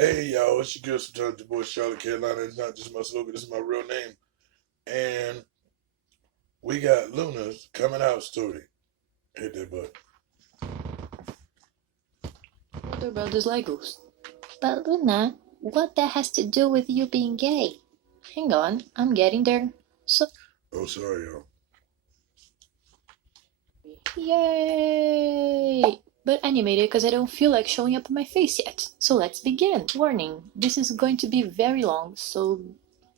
Hey y'all, it's your girl sometimes your boy Charlotte Carolina. It's not just my slogan, this is my real name. And we got Luna's coming out story. Hit that button. Older brother's Legos. But Luna, what that has to do with you being gay? Hang on, I'm getting there. So, Oh sorry y'all. yay! But animated because I don't feel like showing up my face yet. So let's begin. Warning, this is going to be very long, so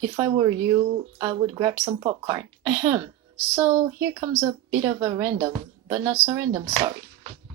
if I were you, I would grab some popcorn. Ahem. So here comes a bit of a random, but not so random story.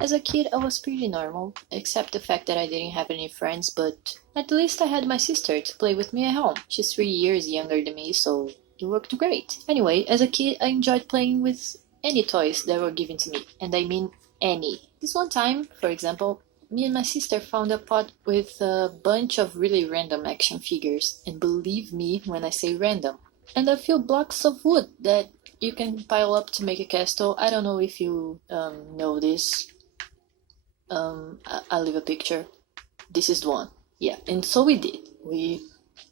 As a kid, I was pretty normal, except the fact that I didn't have any friends, but at least I had my sister to play with me at home. She's 3 years younger than me, so it worked great. Anyway, as a kid, I enjoyed playing with any toys that were given to me, and I mean any. This one time, for example, me and my sister found a pot with a bunch of really random action figures, and believe me when I say random, and a few blocks of wood that you can pile up to make a castle. I don't know if you know this. I'll leave a picture. This is the one. Yeah, and so we did. We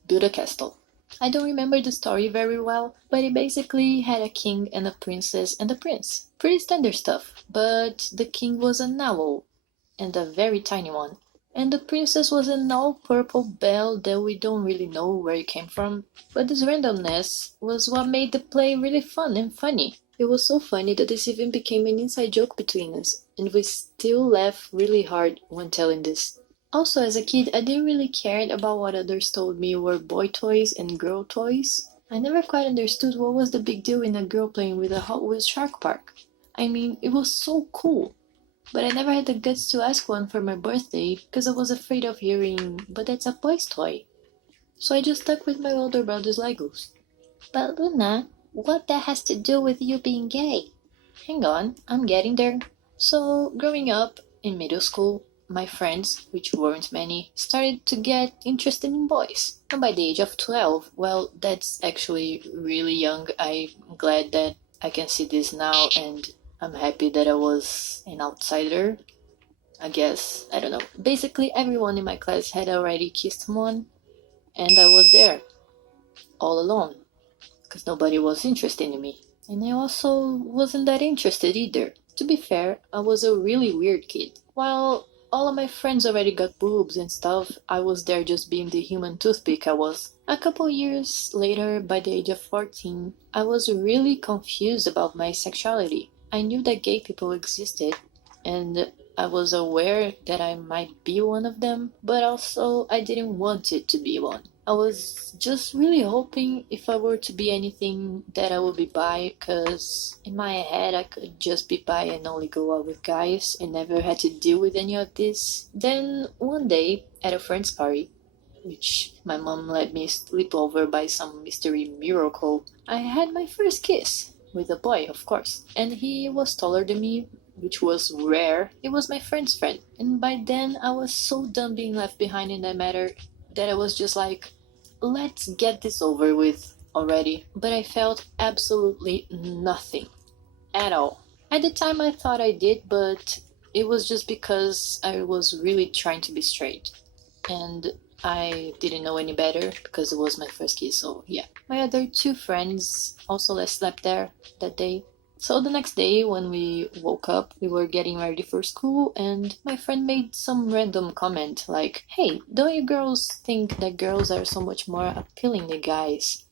built a castle. I don't remember the story very well, but it basically had a king and a princess and a prince. Pretty standard stuff, but the king was an owl, and a very tiny one. And the princess was an all purple belle that we don't really know where it came from. But this randomness was what made the play really fun and funny. It was so funny that this even became an inside joke between us, and we still laugh really hard when telling this. Also, as a kid, I didn't really care about what others told me were boy toys and girl toys. I never quite understood what was the big deal in a girl playing with a Hot Wheels shark park. I mean, it was so cool. But I never had the guts to ask one for my birthday because I was afraid of hearing, but that's a boy's toy. So I just stuck with my older brother's Legos. But Luna, what that has to do with you being gay? Hang on, I'm getting there. So, growing up in middle school, my friends, which weren't many, started to get interested in boys. And by the age of 12, well, that's actually really young. I'm glad that I can see this now, and I'm happy that I was an outsider, I guess. I don't know. Basically, everyone in my class had already kissed someone, and I was there, all alone because nobody was interested in me. And I also wasn't that interested either. To be fair, I was a really weird kid. While all of my friends already got boobs and stuff, I was there just being the human toothpick I was. A couple years later, by the age of 14, I was really confused about my sexuality. I knew that gay people existed, and I was aware that I might be one of them, but also I didn't want it to be one. I was just really hoping if I were to be anything that I would be bi, because in my head I could just be bi and only go out with guys and never had to deal with any of this. Then one day at a friend's party, which my mom let me sleep over by some mystery miracle, I had my first kiss. With a boy, of course. And he was taller than me, which was rare. It was my friend's friend. And by then, I was so done being left behind in that matter that I was just like, let's get this over with already. But I felt absolutely nothing at all. At the time, I thought I did, but it was just because I was really trying to be straight. And I didn't know any better because it was my first kiss, so yeah. My other two friends also slept there that day. So the next day, when we woke up, we were getting ready for school, and my friend made some random comment like, "Hey, don't you girls think that girls are so much more appealing than guys?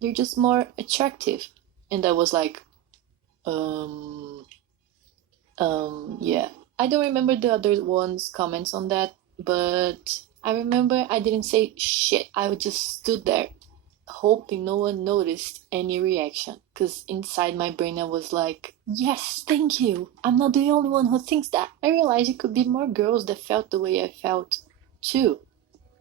They're just more attractive." And I was like, um, yeah. I don't remember the other one's comments on that, but I remember I didn't say shit. I just stood there, hoping no one noticed any reaction. Because inside my brain, I was like, yes, thank you. I'm not the only one who thinks that. I realized it could be more girls that felt the way I felt, too,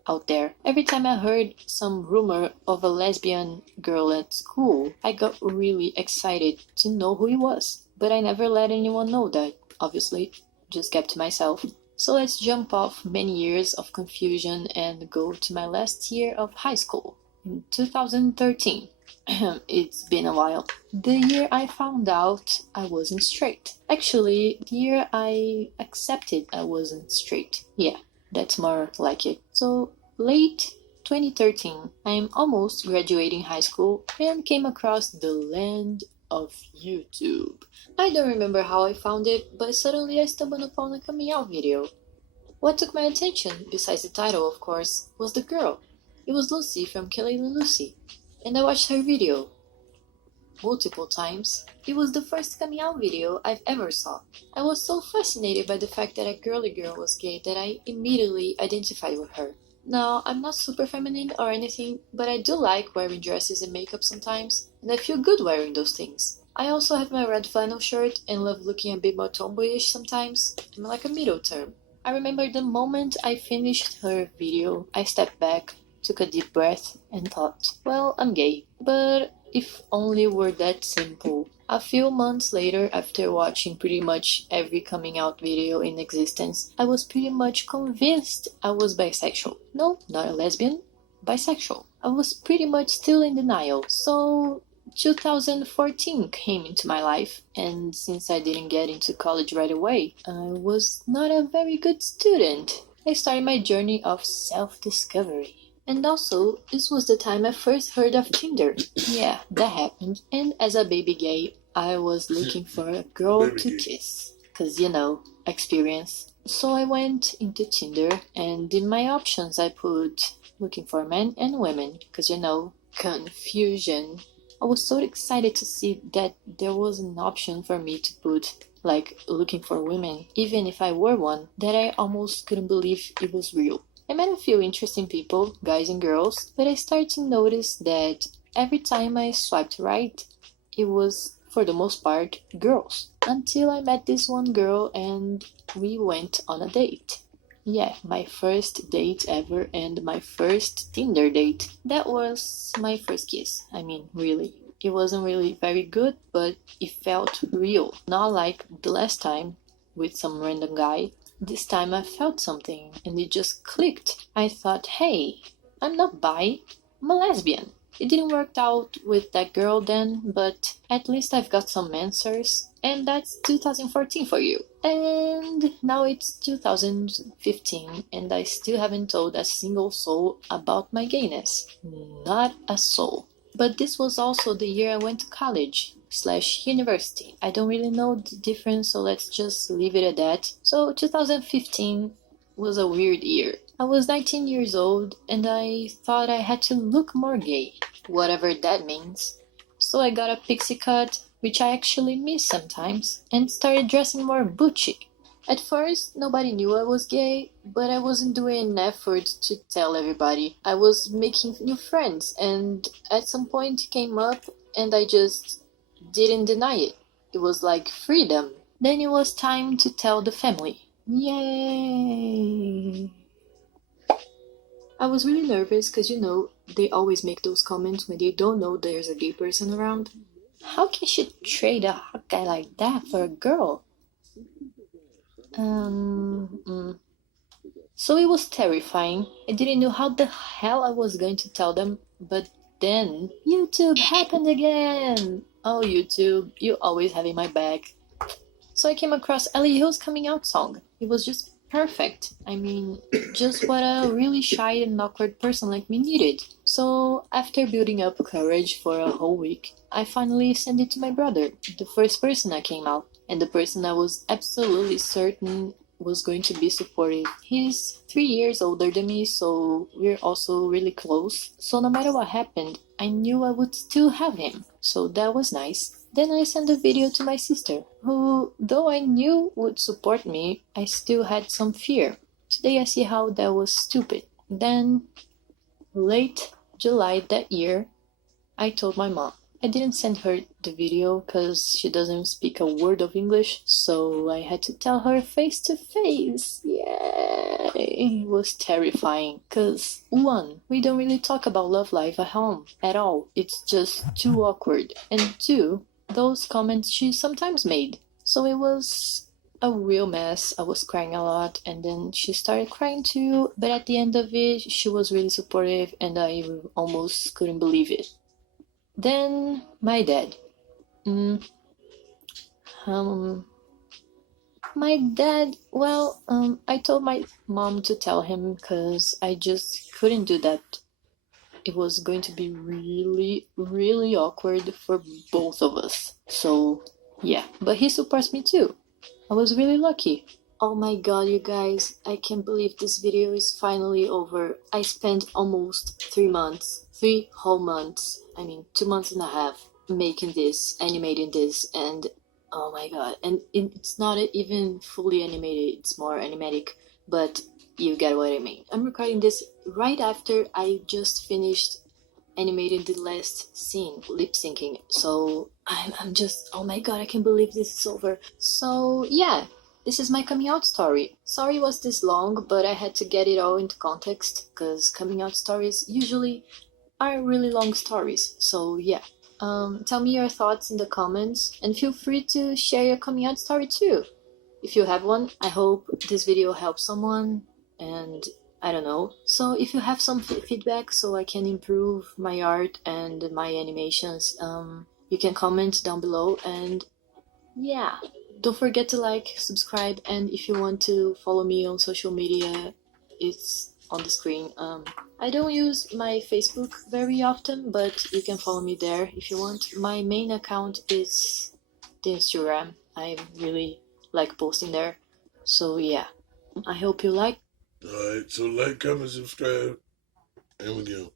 out there. Every time I heard some rumor of a lesbian girl at school, I got really excited to know who it was. But I never let anyone know that, obviously, just kept to myself. So let's jump off many years of confusion and go to my last year of high school in 2013. It's been a while. The year I found out I wasn't straight. Actually, the year I accepted I wasn't straight. Yeah, that's more like it. So Late 2013, I am almost graduating high school and came across the land of YouTube. I don't remember how I found it, but suddenly I stumbled upon a coming out video. What took my attention, besides the title of course, was the girl. It was Lucy from Killing Lucy, and I watched her video multiple times. It was the first coming out video I've ever saw. I was so fascinated by the fact that a girly girl was gay that I immediately identified with her. Now, I'm not super feminine or anything, but I do like wearing dresses and makeup sometimes, and I feel good wearing those things. I also have my red flannel shirt and love looking a bit more tomboyish sometimes. I'm like a middle term. I remember the moment I finished her video, I stepped back, took a deep breath, and thought, well, I'm gay. But if only were that simple. A few months later, after watching pretty much every coming out video in existence, I was pretty much convinced I was bisexual. No, not a lesbian, bisexual. I was pretty much still in denial. So 2014 came into my life, and since I didn't get into college right away, I was not a very good student. I started my journey of self-discovery. And also, this was the time I first heard of Tinder. Yeah, that happened. And as a baby gay, I was looking for a girl Baby to gay. kiss. Cause experience. So I went into Tinder, and in my options I put looking for men and women. Cause confusion. I was so excited to see that there was an option for me to put like looking for women, even if I were one, that I almost couldn't believe it was real. I met a few interesting people, guys and girls, but I started to notice that every time I swiped right, it was, for the most part, girls. Until I met this one girl and we went on a date. Yeah, my first date ever and my first Tinder date. That was my first kiss. I mean, really. It wasn't really very good, but it felt real. Not like the last time with some random guy. This time I felt something and it just clicked. I thought, hey, I'm not bi, I'm a lesbian. It didn't work out with that girl then, but at least I've got some answers. And that's 2014 for you. And now it's 2015 and I still haven't told a single soul about my gayness. Not a soul. But this was also the year I went to college/university. I don't really know the difference, so let's just leave it at that. So 2015 was a weird year. I was 19 years old and I thought I had to look more gay, whatever that means. So I got a pixie cut, which I actually miss sometimes, and started dressing more butchy. At first, nobody knew I was gay, but I wasn't doing an effort to tell everybody. I was making new friends, and at some point it came up, and I just didn't deny it. It was like freedom. Then it was time to tell the family. Yay! I was really nervous because, they always make those comments when they don't know there's a gay person around. How can she trade a hot guy like that for a girl? So it was terrifying. I didn't know how the hell I was going to tell them, but then YouTube happened again! Oh, YouTube, you always having my back. So I came across Ellie Hill's coming out song. It was just perfect. I mean, just what a really shy and awkward person like me needed. So after building up courage for a whole week, I finally sent it to my brother, the first person that came out, and the person I was absolutely certain was going to be supportive. He's 3 years older than me, so we're also really close. So no matter what happened, I knew I would still have him. So that was nice. Then I sent the video to my sister, who, though I knew would support me, I still had some fear. Today I see how that was stupid. Then, late July that year, I told my mom. I didn't send her the video because she doesn't speak a word of English, so I had to tell her face to face. Yeah, it was terrifying because 1, we don't really talk about love life at home at all. It's just too awkward. And 2, those comments she sometimes made. So it was a real mess. I was crying a lot and then she started crying too, but at the end of it, she was really supportive and I almost couldn't believe it. Then my dad. My dad, well, I told my mom to tell him because I just couldn't do that. It was going to be really, really awkward for both of us. So, yeah, but he supports me too. I was really lucky. Oh my god, you guys, I can't believe this video is finally over. I spent almost 3 months, 3 whole months, 2 months and a half, making this, animating this, and oh my god. And it's not even fully animated, it's more animatic, but you get what I mean. I'm recording this right after I just finished animating the last scene, lip syncing. So I'm just, oh my god, I can't believe this is over. So yeah, this is my coming out story. Sorry it was this long, but I had to get it all into context because coming out stories usually are really long stories. So yeah. Tell me your thoughts in the comments and feel free to share your coming out story too. If you have one, I hope this video helps someone and I don't know. So if you have some feedback so I can improve my art and my animations, you can comment down below and yeah. Don't forget to like, subscribe, and if you want to follow me on social media, it's on the screen. I don't use my Facebook very often, but you can follow me there if you want. My main account is the Instagram. I really like posting there. So yeah, I hope you like. Alright, so like, comment, subscribe, and we go.